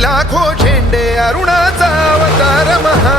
लाखो झेंडे अरुणाचा अवतार महा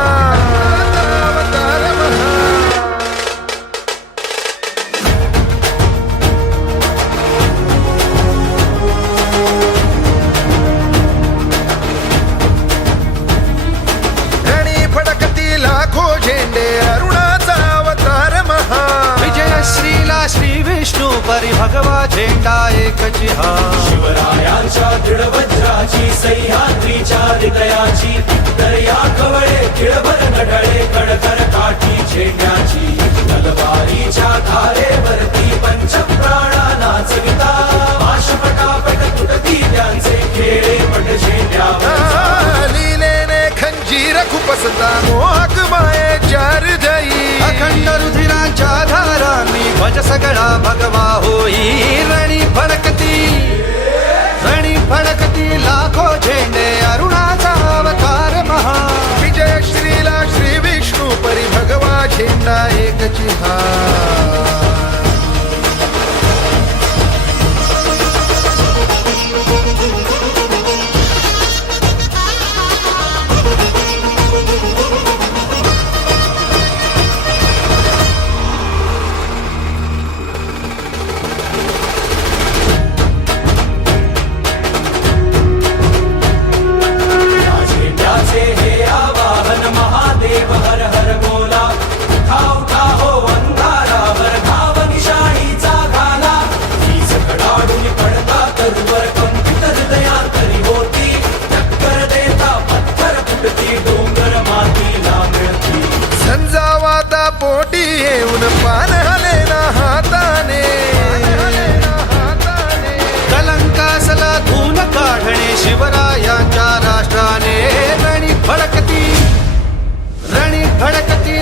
रणी फडकती लाखो झेंडे अरुणाचा अवतार महा विजय श्रीला श्री विष्णू परी भगवा झेंडा एकची हा शिवरायांच्या दृढ वज्राची सह्याद्रीच्या हृदयाची दर्या कवळे खिळभर नढळे कडकर काठी झेंड्याची तलवारीच्या धारेवरती पंचप्राणा नाचविता आशपटापट तुटती त्यांचे खेळे पट झेंड्यावर लीलेने खंजीर खुपसता मोहक माये चार जई अखंड रुधिरांच्या धारांनी ध्वज सगळा भगवा होई रणी फडकती लाखो झेंडे अरुणाचा अवतार महा विजय श्रीला श्री विष्णू परी भगवा झेंडा एकची हा पोटी येऊन पान हलेना हाताने कलंकासला धून काढणे शिवरायांच्या राष्ट्राने रणी फडकती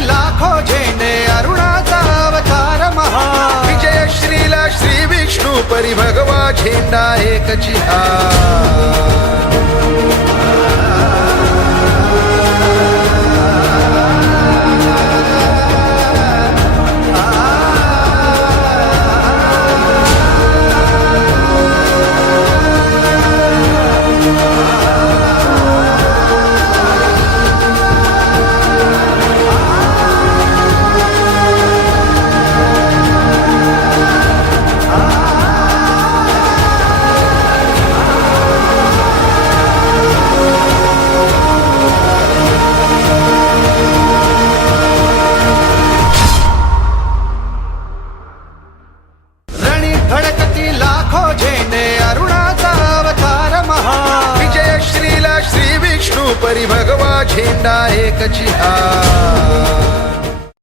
लाखो झेंडे अरुणाचा अवतार महा विजय श्रीला श्री विष्णू परी भगवा झेंडा एकची हा फडकती लाखो झेंडे अरुणाचा अवतार महा विजय श्रीला श्री विष्णू परी भगवा झेंडा एकची हा